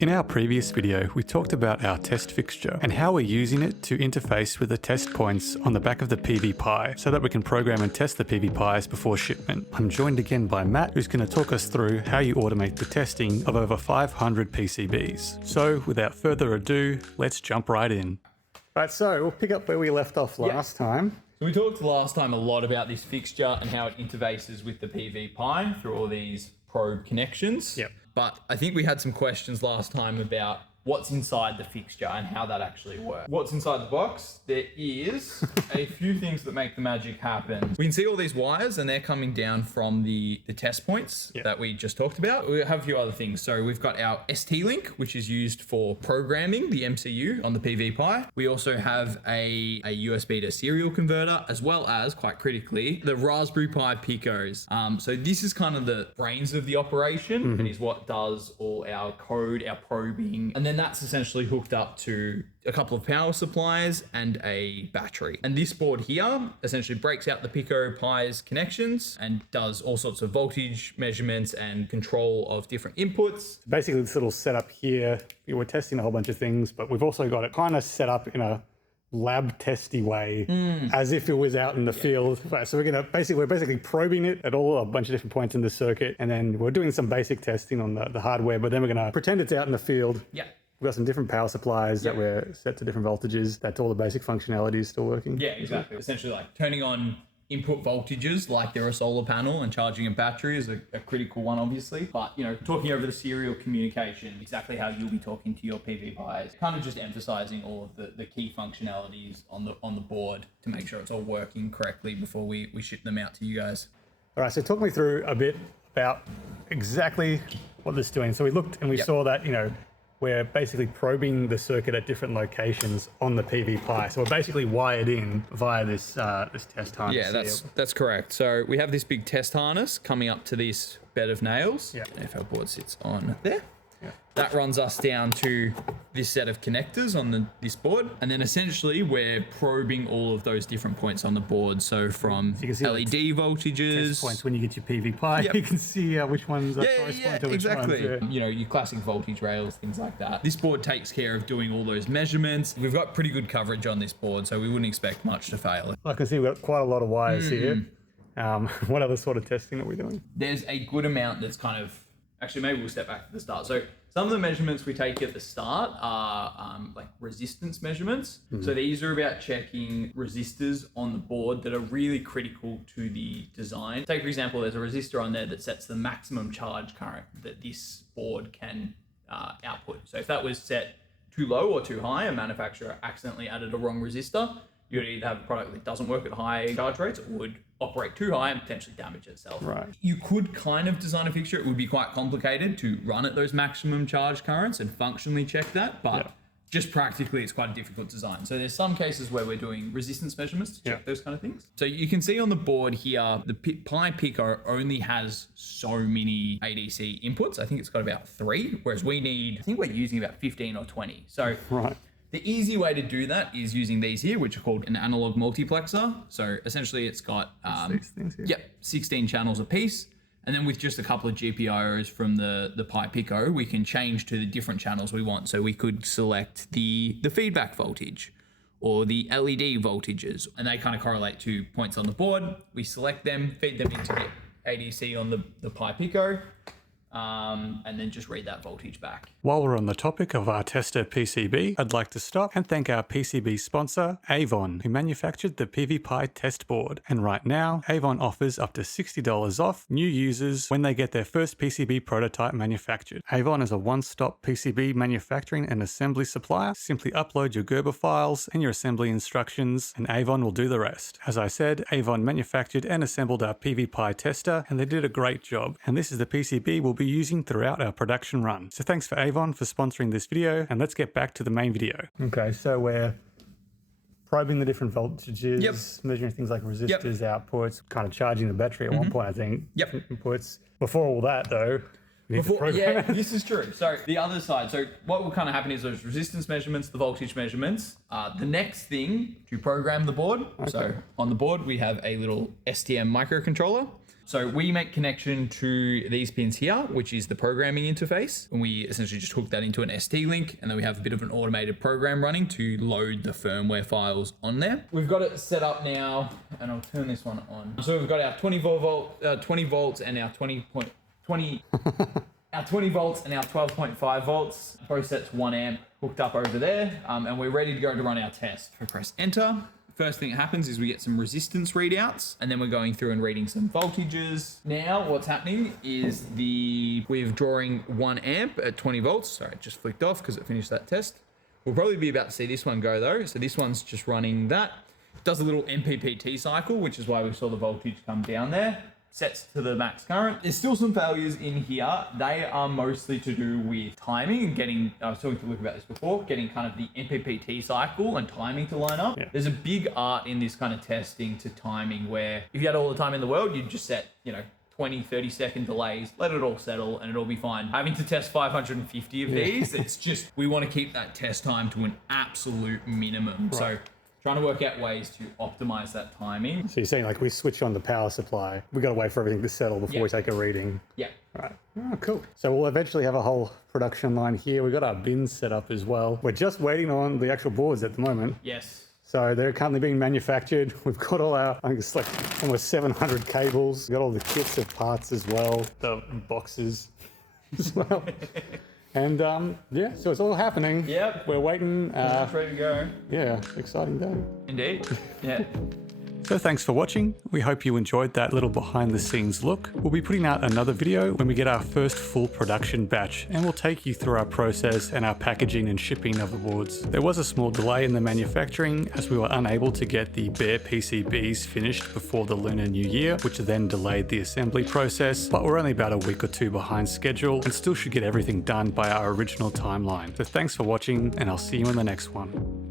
In our previous video, we talked about our test fixture and how we're using it to interface with the test points on the back of the PV Pi so that we can program and test the PV Pis before shipment. I'm joined again by Matt, who's going to talk us through how you automate the testing of over 500 PCBs. So without further ado, let's jump right in. Right, so we'll pick up where we left off last time. So we talked last time a lot about this fixture and how it interfaces with the PV Pi through all these probe connections. Yep. But I think we had some questions last time about what's inside the fixture and how that actually works. What's inside the box? There is a few things that make the magic happen. We can see all these wires and they're coming down from the test points that we just talked about. We have a few other things. So we've got our ST-Link, which is used for programming the MCU on the PV Pi. We also have a USB to serial converter, as well as, quite critically, the Raspberry Pi Picos. So this is kind of the brains of the operation. It is what does all our code, our probing, and then that's essentially hooked up to a couple of power supplies and a battery. And this board here essentially breaks out the Pico Pi's connections and does all sorts of voltage measurements and control of different inputs. Basically, this little setup here, we're testing a whole bunch of things, but we've also got it kind of set up in a lab testy way, as if it was out in the field. So we're basically probing it at a bunch of different points in the circuit, and then we're doing some basic testing on the hardware, but then we're going to pretend it's out in the field. Yeah. We've got some different power supplies that we're set to different voltages. That's all the basic functionality is still working. Yeah, exactly. Essentially like turning on input voltages like they're a solar panel, and charging a battery is a critical one, obviously. But, you know, talking over the serial communication, exactly how you'll be talking to your PV Pis, kind of just emphasizing all of the key functionalities on the board to make sure it's all working correctly before we ship them out to you guys. All right, so talk me through a bit about exactly what this is doing. So we looked and we saw that, you know, we're basically probing the circuit at different locations on the PV Pi. So we're basically wired in via this test harness. Yeah, that's correct. So we have this big test harness coming up to this bed of nails. Yeah. If our board sits on there. Yeah. That runs us down to this set of connectors on this board. And then essentially we're probing all of those different points on the board. So from LED voltages. Test points when you get your PV Pi, you can see which ones correspond to which ones. Yeah. You know, your classic voltage rails, things like that. This board takes care of doing all those measurements. We've got pretty good coverage on this board, so we wouldn't expect much to fail. I can see we've got quite a lot of wires here. What other sort of testing are we doing? There's a good amount that's kind of, actually maybe we'll step back to the start. So some of the measurements we take at the start are like resistance measurements. So these are about checking resistors on the board that are really critical to the design. Take, for example, there's a resistor on there that sets the maximum charge current that this board can output. So if that was set too low or too high, a manufacturer accidentally added a wrong resistor, you'd either have a product that doesn't work at high charge rates or would operate too high and potentially damage itself. Right. You could kind of design a fixture. It would be quite complicated to run at those maximum charge currents and functionally check that, but just practically it's quite a difficult design. So there's some cases where we're doing resistance measurements to check those kind of things. So you can see on the board here, the Pi Pico only has so many ADC inputs. I think it's got about 3, whereas I think we're using about 15 or 20. So the easy way to do that is using these here, which are called an analog multiplexer. So essentially it's got 16 channels a piece. And then with just a couple of GPIOs from the Pi Pico, we can change to the different channels we want. So we could select the feedback voltage or the LED voltages, and they kind of correlate to points on the board. We select them, feed them into the ADC on the Pi Pico, and then just read that voltage back. While we're on the topic of our tester PCB, I'd like to stop and thank our PCB sponsor, Avon, who manufactured the PV Pi test board. And right now, Avon offers up to $60 off new users when they get their first PCB prototype manufactured. Avon is a one-stop PCB manufacturing and assembly supplier. Simply upload your Gerber files and your assembly instructions, and Avon will do the rest. As I said, Avon manufactured and assembled our PV Pi tester, and they did a great job. And this is the PCB we'll be using throughout our production run. So thanks for Avon for sponsoring this video, and let's get back to the main video. Okay, so we're probing the different voltages, measuring things like resistors, outputs, kind of charging the battery at one point, I think. Inputs. Before all that though, this is true. So the other side, so what will kind of happen is those resistance measurements, the voltage measurements. The next thing to program the board. So on the board we have a little STM microcontroller. So we make connection to these pins here, which is the programming interface. And we essentially just hook that into an ST link. And then we have a bit of an automated program running to load the firmware files on there. We've got it set up now, and I'll turn this one on. So we've got our 20 volts and our 20 our 20 volts and our 12.5 volts, both set to 1 amp, hooked up over there, and we're ready to go to run our test. If I press enter, first thing that happens is we get some resistance readouts, and then we're going through and reading some voltages. Now what's happening is we're drawing 1 amp at 20 volts. Sorry, it just flicked off because it finished that test. We'll probably be about to see this one go though. So this one's just running that. It does a little MPPT cycle, which is why we saw the voltage come down there. Sets to the max current. There's still some failures in here. They are mostly to do with timing and getting, I was talking to Luke about this before, getting kind of the MPPT cycle and timing to line up. Yeah. There's a big art in this kind of testing to timing where if you had all the time in the world, you'd just set, 20, 30 second delays, let it all settle and it'll be fine. Having to test 550 of these, it's just, we want to keep that test time to an absolute minimum. Right. So trying to work out ways to optimize that timing. So you're saying like we switch on the power supply, we got to wait for everything to settle before we take a reading. Yeah. Right. Oh, cool. So we'll eventually have a whole production line here. We've got our bins set up as well. We're just waiting on the actual boards at the moment. Yes. So they're currently being manufactured. We've got all our, I think it's like almost 700 cables. We've got all the kits of parts as well, the boxes as well. And yeah, so it's all happening. Yep. We're waiting. It's ready to go. Yeah, exciting day. Indeed. Yeah. So thanks for watching. We hope you enjoyed that little behind the scenes look. We'll be putting out another video when we get our first full production batch, and we'll take you through our process and our packaging and shipping of the boards. There was a small delay in the manufacturing as we were unable to get the bare PCBs finished before the Lunar New Year, which then delayed the assembly process, but we're only about a week or two behind schedule and still should get everything done by our original timeline. So thanks for watching, and I'll see you in the next one.